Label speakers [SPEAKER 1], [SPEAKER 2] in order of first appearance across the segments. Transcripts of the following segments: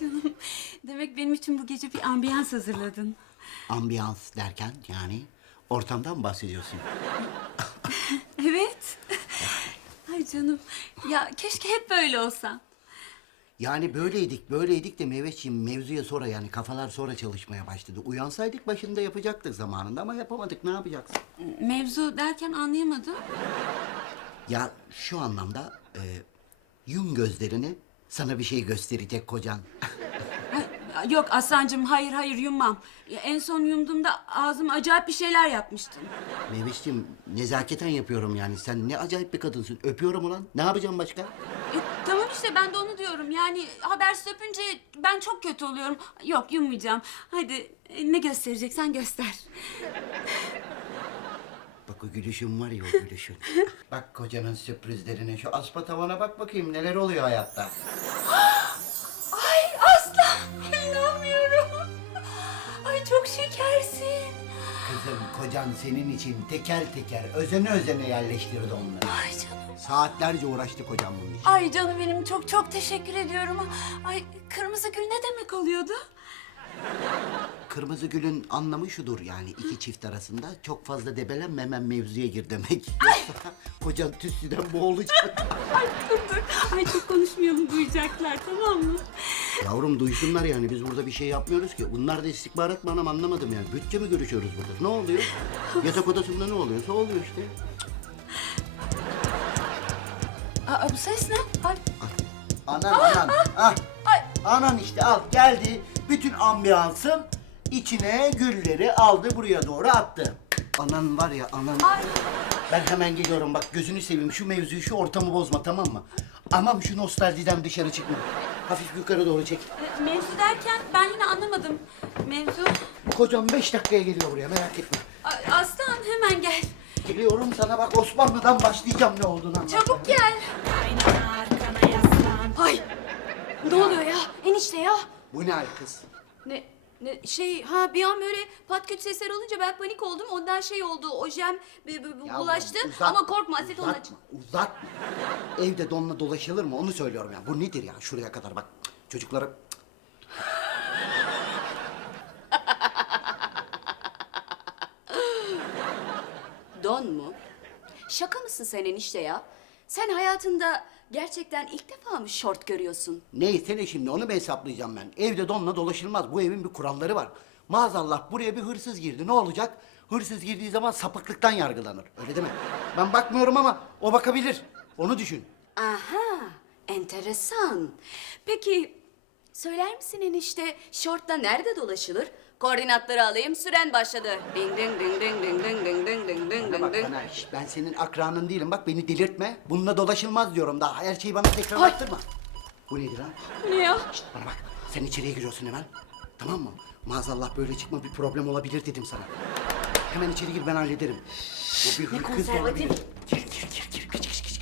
[SPEAKER 1] canım. Demek benim için bu gece bir ambiyans hazırladın.
[SPEAKER 2] Ambiyans derken yani ortamdan mı bahsediyorsun?
[SPEAKER 1] Evet. Ay canım. Ya keşke hep böyle olsa.
[SPEAKER 2] Yani böyleydik de Mehmetciğim mevzuya sonra yani kafalar sonra çalışmaya başladı. Uyansaydık başında yapacaktık zamanında ama yapamadık. Ne yapacaksın?
[SPEAKER 1] Mevzu derken anlayamadım.
[SPEAKER 2] Ya şu anlamda yum gözlerini sana bir şey gösterecek kocan.
[SPEAKER 1] Ay, yok Aslancığım, hayır yummam. Ya, en son yumduğumda ağzım acayip bir şeyler yapmıştım.
[SPEAKER 2] Mehmetciğim nezaketen yapıyorum yani. Sen ne acayip bir kadınsın. Öpüyorum ulan. Ne yapacağım başka?
[SPEAKER 1] Tamam işte ben de onu diyorum. Yani habersiz öpünce ben çok kötü oluyorum. Yok yummayacağım. Hadi ne göstereceksen göster.
[SPEAKER 2] Bak o gülüşün var ya o gülüşün. Bak kocanın sürprizlerine. Şu aspa tavana bak bakayım neler oluyor hayatta.
[SPEAKER 1] Ay Aslan, inanmıyorum. Ay çok şekersin.
[SPEAKER 2] Kızım kocan senin için teker teker özene yerleştirdi onları.
[SPEAKER 1] Ay canım.
[SPEAKER 2] Saatlerce uğraştı kocam bunun için.
[SPEAKER 1] Ay canım benim çok teşekkür ediyorum. Ay kırmızı gül ne demek oluyordu?
[SPEAKER 2] Kırmızı gülün anlamı şudur yani iki çift arasında çok fazla debelenmemen mevzuya gir demek. Yoksa kocan tütsüden boğulacak.
[SPEAKER 1] Ay dur. Ay çok konuşmayalım, duyacaklar, tamam mı?
[SPEAKER 2] Yavrum duysunlar yani biz burada bir şey yapmıyoruz ki. Bunlar da istihbarat mı anam anlamadım yani. Bütçe mi görüşüyoruz burada? Ne oluyor? Yatak odasında ne oluyorsa oluyor işte.
[SPEAKER 1] Aa, bu ses ne? Ay,
[SPEAKER 2] Anan. Ah.
[SPEAKER 1] ay.
[SPEAKER 2] Anan işte al geldi. Bütün ambiyansın içine gülleri aldı buraya doğru attı. Anan var ya anan.
[SPEAKER 1] Ay.
[SPEAKER 2] Ben hemen geliyorum bak gözünü seveyim şu mevzuyu şu ortamı bozma tamam mı? Aman şu nostaljiden dışarı çıkma. Hafif yukarı doğru çek.
[SPEAKER 1] Mevzu derken ben yine anlamadım. Mevzu...
[SPEAKER 2] Kocam 5 dakikaya geliyor buraya merak etme.
[SPEAKER 1] Ay, Aslan hemen gel.
[SPEAKER 2] Geliyorum sana bak Osmanlı'dan başlayacağım ne olduğunu anlatmaya.
[SPEAKER 1] Çabuk gel.
[SPEAKER 3] Kaynana arkana yaslan.
[SPEAKER 1] Ay. Ne oluyor ya? Enişte ya.
[SPEAKER 2] Bu ne hal kız?
[SPEAKER 1] Bir an böyle pat kötü sesler olunca ben panik oldum. Ondan şey oldu, ojem
[SPEAKER 2] Ya
[SPEAKER 1] bulaştı.
[SPEAKER 2] uzatma,
[SPEAKER 1] Ama korkma, aseton aç.
[SPEAKER 2] Uzatma. Evde donla dolaşılır mı onu söylüyorum ya. Bu nedir ya şuraya kadar bak. Çocuklara...
[SPEAKER 4] Don mu? Şaka mısın sen enişte ya? Sen hayatında gerçekten ilk defa mı şort görüyorsun?
[SPEAKER 2] Neyse ne şimdi onu mu hesaplayacağım ben? Evde donla dolaşılmaz. Bu evin bir kuralları var. Maazallah buraya bir hırsız girdi. Ne olacak? Hırsız girdiği zaman sapıklıktan yargılanır. Öyle değil mi? Ben bakmıyorum ama o bakabilir. Onu düşün.
[SPEAKER 4] Aha, enteresan. Peki söyler misin enişte şortla nerede dolaşılır? Koordinatları alayım, süren başladı. Ding ding ding ding ding ding ding ding ding ding
[SPEAKER 2] Bana
[SPEAKER 4] ding
[SPEAKER 2] bak
[SPEAKER 4] ding.
[SPEAKER 2] bana. Ben senin akranın değilim. Bak beni delirtme. Bununla dolaşılmaz diyorum daha. Her şeyi bana tekrarlattırma. Bu nedir ha?
[SPEAKER 1] Ne ya?
[SPEAKER 2] Şişt, bana bak. Sen içeriye giriyorsun hemen. Tamam mı? Maazallah böyle çıkma bir problem olabilir dedim sana. Hemen içeri gir ben hallederim. Bu bir hırkız da
[SPEAKER 4] konservatif.
[SPEAKER 2] olabilir. Gir. Geç.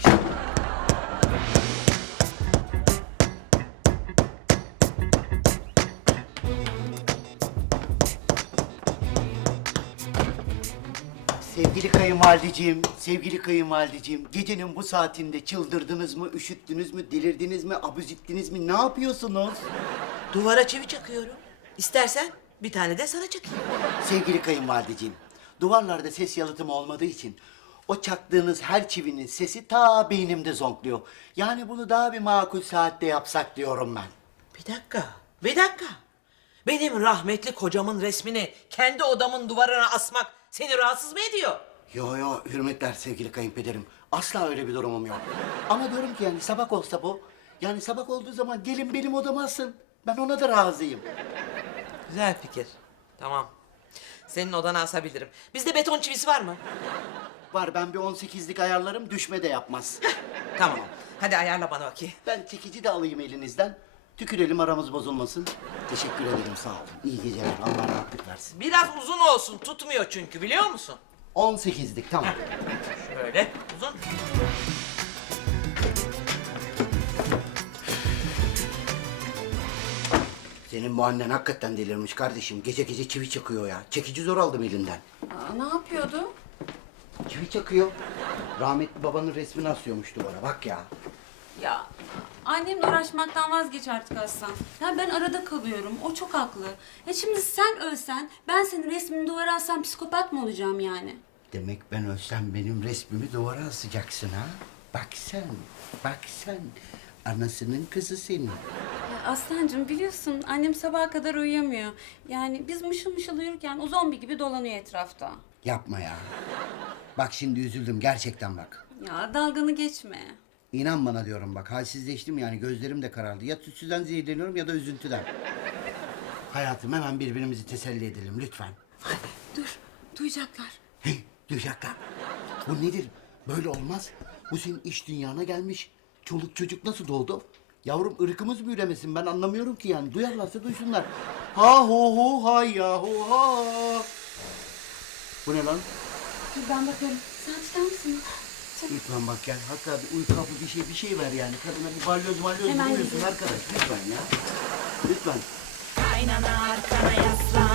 [SPEAKER 2] Sevgili kayınvalideciğim, gecenin bu saatinde çıldırdınız mı, üşüttünüz mü, delirdiniz mi, abuz ettiniz mi, ne yapıyorsunuz?
[SPEAKER 3] Duvara çivi çakıyorum. İstersen bir tane de sana çakayım.
[SPEAKER 2] Sevgili kayınvalideciğim, duvarlarda ses yalıtımı olmadığı için o çaktığınız her çivinin sesi ta beynimde zonkluyor. Yani bunu daha bir makul saatte yapsak diyorum ben.
[SPEAKER 3] Bir dakika. Benim rahmetli kocamın resmini kendi odamın duvarına asmak seni rahatsız mı ediyor?
[SPEAKER 2] Yo, hürmetler sevgili kayınpederim. Asla öyle bir durumum yok. Ama diyorum ki yani sabah olsa bu, yani sabah olduğu zaman gelin benim odama asın. Ben ona da razıyım.
[SPEAKER 3] Güzel fikir. Tamam. Senin odana asabilirim. Bizde beton çivisi var mı?
[SPEAKER 2] Var ben bir 18'lik ayarlarım düşme de yapmaz.
[SPEAKER 3] Tamam. Hadi ayarla bana bakayım.
[SPEAKER 2] Ben çekici de alayım elinizden. Tükürelim aramız bozulmasın. Teşekkür ederim sağ olun. İyi geceler Allah rahatlık versin.
[SPEAKER 3] Biraz uzun olsun. Tutmuyor çünkü biliyor musun?
[SPEAKER 2] 18'lik tamam.
[SPEAKER 3] Şöyle uzun.
[SPEAKER 2] Senin bu annen hakikaten delirmiş kardeşim. Gece gece çivi çakıyor ya. Çekici zor aldım elinden.
[SPEAKER 1] Ne yapıyordu?
[SPEAKER 2] Çivi çakıyor. Rahmetli babanın resmini asıyormuş duvara bak ya.
[SPEAKER 1] Ya Annemle uğraşmaktan vazgeç artık Aslan. Ya ben arada kalıyorum. O çok haklı. Ya şimdi sen ölsen, ben senin resmini duvara assam psikopat mı olacağım yani?
[SPEAKER 2] Demek ben ölsem benim resmimi duvara asacaksın ha? Bak sen, bak sen. Anasının kızı senin.
[SPEAKER 1] Ya Aslancığım biliyorsun annem sabaha kadar uyuyamıyor. Yani biz mışıl mışıl uyurken o zombi gibi dolanıyor etrafta.
[SPEAKER 2] Yapma ya. Bak şimdi üzüldüm gerçekten bak.
[SPEAKER 1] Ya dalganı geçme.
[SPEAKER 2] İnan bana diyorum bak halsizleştim yani gözlerim de karardı. Ya tütsüden zehirleniyorum ya da üzüntüden. Hayatım hemen birbirimizi teselli edelim lütfen.
[SPEAKER 1] Dur, duyacaklar.
[SPEAKER 2] Hey, duyacaklar. Bu nedir? Böyle olmaz. Bu senin iş dünyana gelmiş. Çoluk çocuk nasıl doğdu? Yavrum ırkımız mı üremesin ben anlamıyorum ki yani. Duyarlarsa duysunlar. Ha ho ho ha ya ho ha. Bu ne lan?
[SPEAKER 1] Dur ben bakarım. Sen tutar mısın?
[SPEAKER 2] Lütfen bak gel. Hatta bir uyku hapı bir şey ver yani. Kadına bir balyoz
[SPEAKER 1] Hemen
[SPEAKER 2] buluyorsun
[SPEAKER 1] gidiyorum.
[SPEAKER 2] arkadaş. Lütfen ya. Lütfen.
[SPEAKER 5] Kaynana arkana yaslan.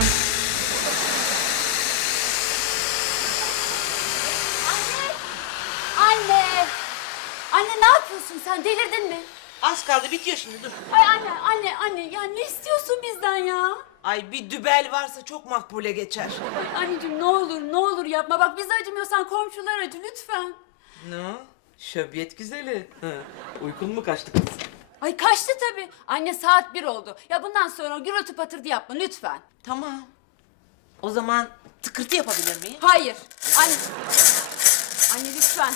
[SPEAKER 1] Anne! Anne ne yapıyorsun sen? Delirdin mi?
[SPEAKER 3] Az kaldı bitiyor şimdi dur.
[SPEAKER 1] Ay anne ya ne istiyorsun bizden ya?
[SPEAKER 3] Ay bir dübel varsa çok makbule geçer.
[SPEAKER 1] Ay anneciğim ne olur yapma. Bak bize acımıyorsan komşular acı lütfen.
[SPEAKER 3] Ne o? Şöbiyet güzeli. Uykun mu kaçtı kız?
[SPEAKER 1] Ay kaçtı tabii. Anne saat 1 oldu. Ya bundan sonra gürültü patırtı yapma lütfen.
[SPEAKER 3] Tamam. O zaman tıkırtı yapabilir miyim?
[SPEAKER 1] Hayır. Anne. Anne lütfen.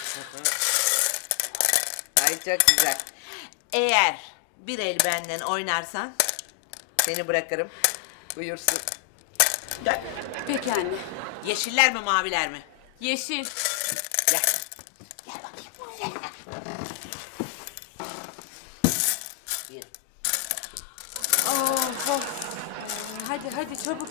[SPEAKER 3] Ay çok güzel. Eğer bir el benden oynarsan seni bırakırım. Buyursun. Gel.
[SPEAKER 1] Peki anne.
[SPEAKER 3] Yeşiller mi maviler mi?
[SPEAKER 1] Yeşil.
[SPEAKER 3] Gel. Bir.
[SPEAKER 1] Of. Hadi çabuk.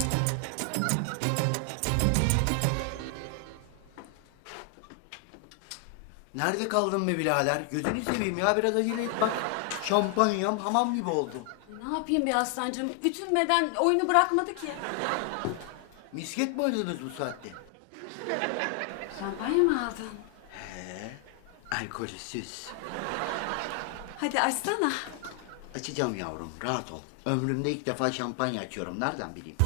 [SPEAKER 2] Nerede kaldın be birader? Gözünü seveyim ya biraz acele et bak. Şampanyam hamam gibi oldu.
[SPEAKER 1] Ne yapayım be aslancığım? Ütülmeden oyunu bırakmadı ki.
[SPEAKER 2] Misket mi oynadınız bu saatte?
[SPEAKER 1] Şampanya mı aldın?
[SPEAKER 2] Alkolsüz.
[SPEAKER 1] Hadi açsana.
[SPEAKER 2] Açacağım yavrum rahat ol. Ömrümde ilk defa şampanya açıyorum. Nereden bileyim?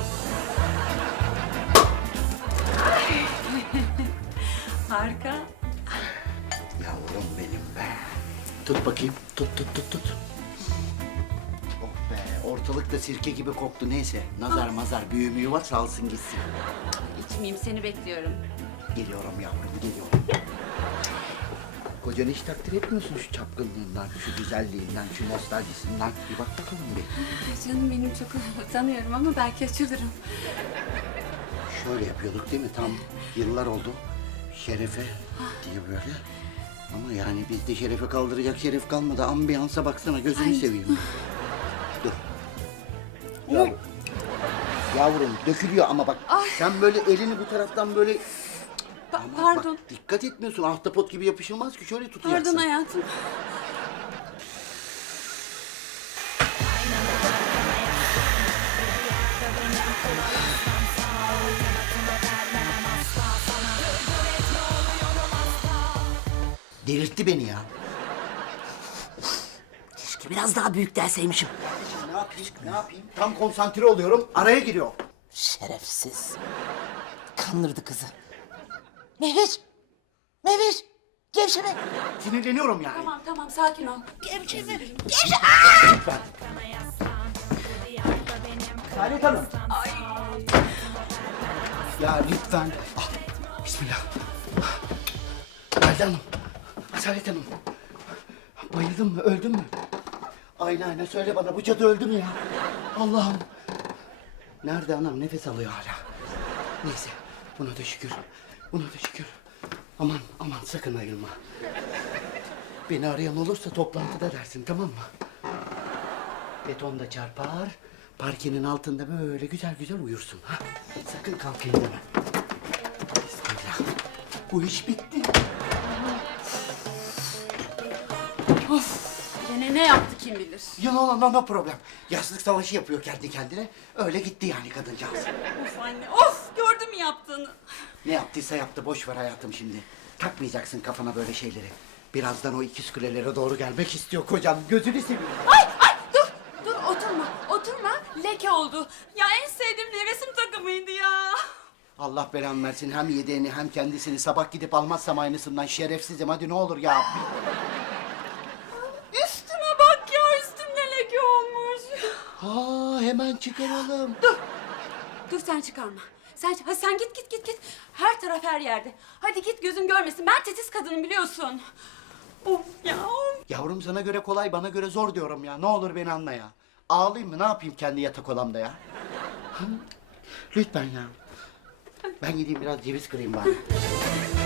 [SPEAKER 1] Harika.
[SPEAKER 2] Yavrum benim be. Tut bakayım. Tut. Oh be ortalık da sirke gibi koktu neyse. Nazar mazar büyü var salsın gitsin.
[SPEAKER 1] İçmeyeyim seni bekliyorum.
[SPEAKER 2] Geliyorum yavrum geliyorum. Kocanı hiç takdir etmiyorsun şu çapkınlığından, şu güzelliğinden, şu nostaljisinden. Bir bak bakalım bir.
[SPEAKER 1] Ay canım benim çok utanıyorum ama belki açılırım.
[SPEAKER 2] Şöyle yapıyorduk değil mi? Tam yıllar oldu. Şerefe diye böyle. Ama yani bizde şerefe kaldıracak şeref kalmadı. Ambiyansa baksana gözünü
[SPEAKER 1] Ay.
[SPEAKER 2] seveyim. Dur. Yavrum. Yavrum dökülüyor ama bak. Sen böyle elini bu taraftan böyle... Ama
[SPEAKER 1] Pardon.
[SPEAKER 2] Bak, dikkat etmiyorsun. Ahtapot gibi yapışılmaz ki. Şöyle tutacaksın.
[SPEAKER 1] Pardon hayatım.
[SPEAKER 2] Delirtti beni ya.
[SPEAKER 3] Keşke biraz daha büyük derseymişim.
[SPEAKER 2] Ne yapayım? Tam konsantre oluyorum. Araya giriyor.
[SPEAKER 3] Şerefsiz. Kandırdı kızı. Mehveş! Mehveş! Gevşeme!
[SPEAKER 2] Sinirleniyorum yani.
[SPEAKER 1] Tamam sakin ol.
[SPEAKER 3] Gevşeme!
[SPEAKER 2] Lütfen. Saadet Hanım. Ya lütfen. Ah, bismillah. Valide Hanım. Saadet Hanım. Bayıldın mı? Öldün mü? Aynen söyle bana bu cadı öldü mü ya? Allah'ım. Nerede anam? Nefes alıyor hala. Neyse. Buna da şükür. Aman sakın ayılma. Beni arayan olursa toplantıda dersin tamam mı? Betonda çarpar, parkenin altında böyle güzel uyursun. Ha? Sakın kalkayım deme. Bismillah. Bu iş bitti.
[SPEAKER 1] Gene ne yaptı kim bilir.
[SPEAKER 2] Ya no problem. Yastık savaşı yapıyor kendi kendine. Öyle gitti yani kadıncağız.
[SPEAKER 1] Of anne of gördün mü yaptığını.
[SPEAKER 2] Ne yaptıysa yaptı. Boş ver hayatım şimdi. Takmayacaksın kafana böyle şeyleri. Birazdan o ikiz kulelere doğru gelmek istiyor kocam. Gözünü seveyim.
[SPEAKER 1] Ay dur oturma leke oldu. Ya en sevdiğim resim takımıydı ya.
[SPEAKER 2] Allah belamı versin. Hem yedeğini hem kendisini sabah gidip almazsam aynısından şerefsizim. Hadi ne olur ya.
[SPEAKER 1] Üstüme bak ya, üstümde leke olmuş.
[SPEAKER 2] Aa, hemen çıkaralım.
[SPEAKER 1] Dur sen çıkarma. Sen git. Her taraf her yerde. Hadi git, gözüm görmesin. Ben titiz kadınım biliyorsun. Of ya.
[SPEAKER 2] Yavrum sana göre kolay, bana göre zor diyorum ya. Ne olur beni anla ya. Ağlayayım mı? Ne yapayım kendi yatak odamda ya? Hı? Lütfen ya. Ben gideyim biraz ceviz kırayım bari.